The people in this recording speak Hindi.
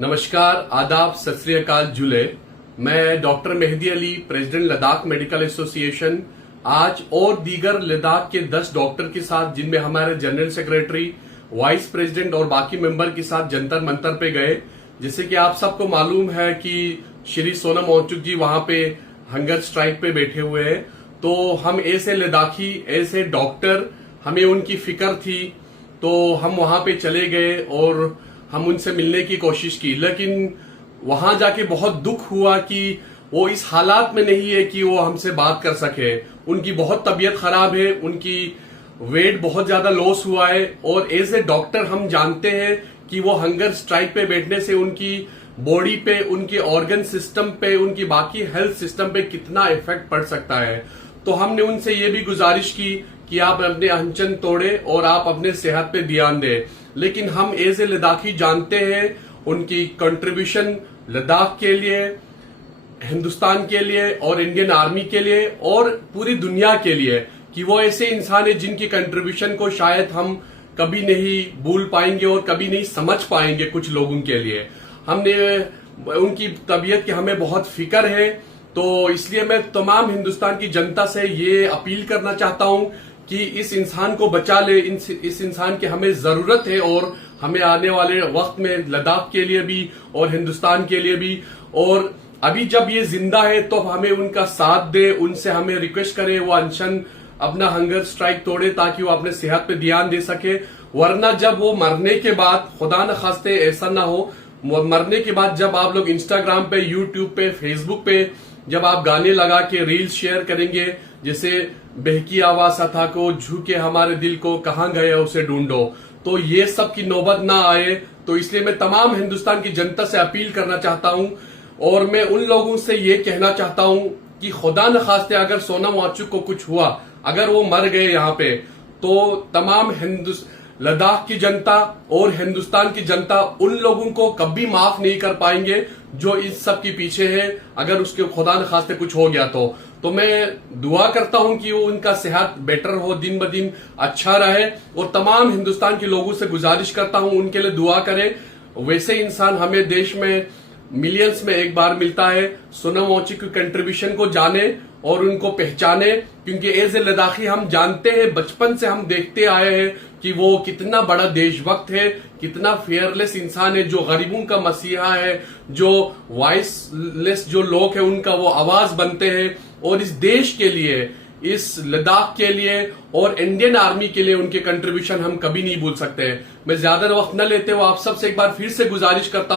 नमस्कार, आदाब, सत श्री अकाल, जुले। मैं doctor Mehdi Ali, president Ladakh medical association, आज और दीगर लद्दाख के 10 डॉक्टर के साथ, जिनमें हमारे जनरल सेक्रेटरी, वाइस प्रेसिडेंट और बाकी मेंबर के साथ जंतर मंतर पे गए। जैसे कि आप सबको मालूम है कि श्री सोनम वांगचुक जी वहां पे हंगर स्ट्राइक पे बैठे हुए हैं, तो हम ऐसे लद्दाखी, ऐसे डॉक्टर, हमें उनकी फिक्र थी, तो हम वहां पे चले गए और हम उनसे मिलने की कोशिश की। लेकिन वहां जाके बहुत दुख हुआ कि वो इस हालात में नहीं है कि वो हमसे बात कर सके। उनकी बहुत तबीयत खराब है, उनकी वेट बहुत ज्यादा लॉस हुआ है, और एज ए डॉक्टर हम जानते हैं कि वो हंगर स्ट्राइक पे बैठने से उनकी बॉडी पे, उनके ऑर्गन सिस्टम पे, उनकी बाकी हेल्थ सिस्टम पे कितना इफेक्ट पड़ सकता है। तो हमने उनसे ये भी गुजारिश की कि आप अपने अनशन तोड़े और आप अपने सेहत पे ध्यान दें। लेकिन हम एज ए लद्दाखी जानते हैं उनकी कंट्रीब्यूशन लद्दाख के लिए, हिंदुस्तान के लिए और इंडियन आर्मी के लिए और पूरी दुनिया के लिए, कि वो ऐसे इंसान है जिनकी कंट्रीब्यूशन को शायद हम कभी नहीं भूल पाएंगे और कभी नहीं समझ पाएंगे कुछ लोगों के लिए। हमने उनकी तबीयत की हमें बहुत फिक्र है, तो इसलिए मैं तमाम हिंदुस्तान की जनता से ये अपील करना चाहता हूं कि इस इंसान को बचा ले। इस इंसान की हमें जरूरत है, और हमें आने वाले वक्त में लद्दाख के लिए भी और हिंदुस्तान के लिए भी, और अभी जब ये जिंदा है तो हमें उनका साथ दे, उनसे हमें रिक्वेस्ट करें वो अनशन, अपना हंगर स्ट्राइक तोड़े ताकि वो अपने सेहत पे ध्यान दे सके। वरना जब वो मरने के बाद, खुदा न खास्ते ऐसा ना हो, मरने के बाद जब आप लोग इंस्टाग्राम पे, यूट्यूब पे, फेसबुक पे जब आप गाने लगा के रील्स शेयर करेंगे, जैसे बहकी आवाज था को झुके हमारे दिल को, कहां गए उसे ढूंढो, तो ये सब की नौबत ना आए। तो इसलिए मैं तमाम हिंदुस्तान की जनता से अपील करना चाहता हूं, और मैं उन लोगों से ये कहना चाहता हूं कि खुदा न खास्ते अगर सोनम वांगचुक को कुछ हुआ, अगर वो मर गए यहाँ पे, तो तमाम लद्दाख की जनता और हिंदुस्तान की जनता उन लोगों को कभी माफ नहीं कर पाएंगे जो इस सब के पीछे है, अगर उसके खुदा न खास्ते कुछ हो गया तो मैं दुआ करता हूं कि वो उनका सेहत बेटर हो, दिन ब दिन अच्छा रहे, और तमाम हिंदुस्तान के लोगों से गुजारिश करता हूं उनके लिए दुआ करें। वैसे इंसान हमें देश में मिलियंस में एक बार मिलता है। सोनम वांगचुक की कंट्रीब्यूशन को जाने और उनको पहचाने, क्योंकि एज ए लद्दाखी हम जानते हैं, बचपन से हम देखते आए हैं कि वो कितना बड़ा देशभक्त है, कितना फेयरलेस इंसान है, जो गरीबों का मसीहा है, जो वॉइसलेस जो लोग हैं उनका वो आवाज बनते हैं, और इस देश के लिए, इस लद्दाख के लिए और इंडियन आर्मी के लिए उनके कंट्रीब्यूशन हम कभी नहीं भूल सकते हैं। मैं ज्यादा वक्त न लेते हुए आप सबसे एक बार फिर से गुजारिश करता